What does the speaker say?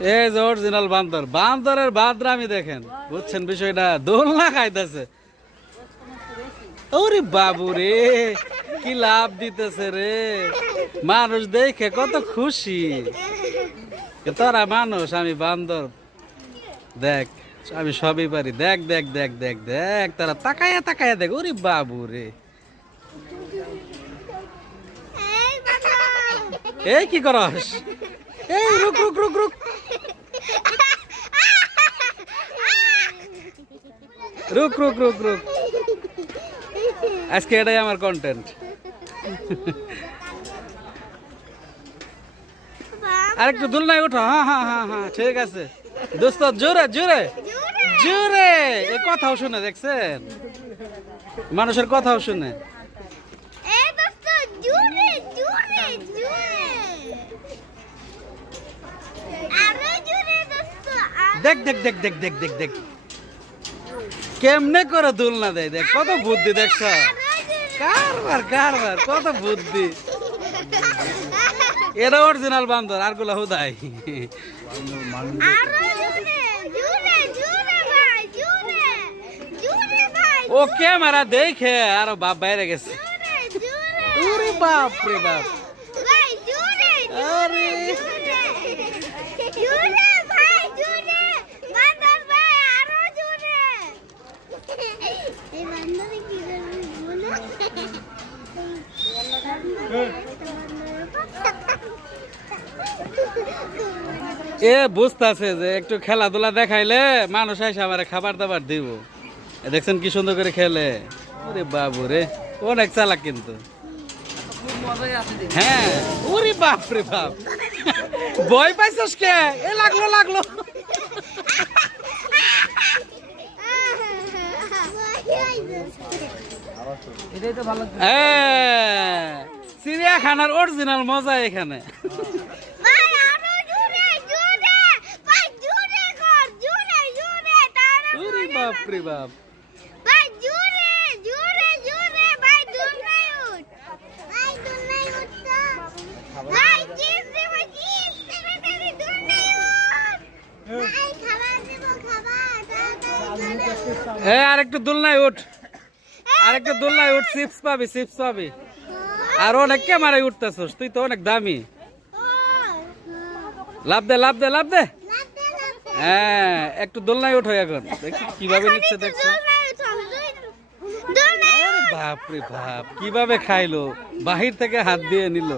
এই যে অরিজিনাল বান্দর, বান্দরের বাদরামি দেখেন, বুঝছেন বিষয়টা? দোলনা খাইতেছে। ওরে বাবু রে, কি লাভ দিতেছে রে, মানুষ দেখে কত খুশি। তোরা মানুষ, আমি বান্দর, দেখ আমি সবই পারি, দেখ দেখ দেখ দেখ দেখ, তারা তাকায়া তাকায়া দেখ। ওরে বাবু রে, এই কি করস? এই রুক রুক রুক রুক রুক রুক রুক রুক, আজকে এটাই আমার কন্টেন্ট। আরেকটু দুলনায় উঠো। হ্যাঁ হ্যাঁ হ্যাঁ হ্যাঁ, ঠিক আছে দোস্ত, জোরে জোরে জোরে। এ কথাও শুনে, দেখছেন? মানুষের কথাও শুনে। দেখ দেখ দেখ দেখ দেখ দেখ দেখ কেমনে করে দুলনা দেয়, দেখ কত বুদ্ধি, দেখছ? কারবার কারবার, কত বুদ্ধি। এরা অরিজিনাল বান্দর, আর গুলা হুদাই। ও ক্যামেরা দেখে আরো বাপ বাইরে গেছে। ওরে বাপ রে বাপ, আরে এ বুঝতেছে যে একটু খেলাধুলা দেখাইলে মানুষ এসে আমার খাবার দাবার দিব। দেখছেন কি সুন্দর করে খেলে। ওরে বাবু রে, অনেক চালাক কিন্তু। হ্যাঁ, ওরে বাপ রে বাপ, ভয় পাইছস কে? এ লাগলো লাগলো। চিড়িয়াখানার অরিজিনাল মজা এখানে। বাপ রে বাপ, আরেকটু দোলনায় উঠ, আরেকটু দোলনায় উঠ, চিপস পাবি, চিপস পাবি। আর অনেক ক্যামেরায় উঠতেছস, তুই তো অনেক দামি। লাভ দে লাভ দে লাভ দে। হ্যাঁ, একটু দোলনায় উঠো এখন, দেখি কিভাবে নিচ্ছে, দেখছো? বাপ রে বাপ, কিভাবে খাইলো, বাহির থেকে হাত দিয়ে নিল।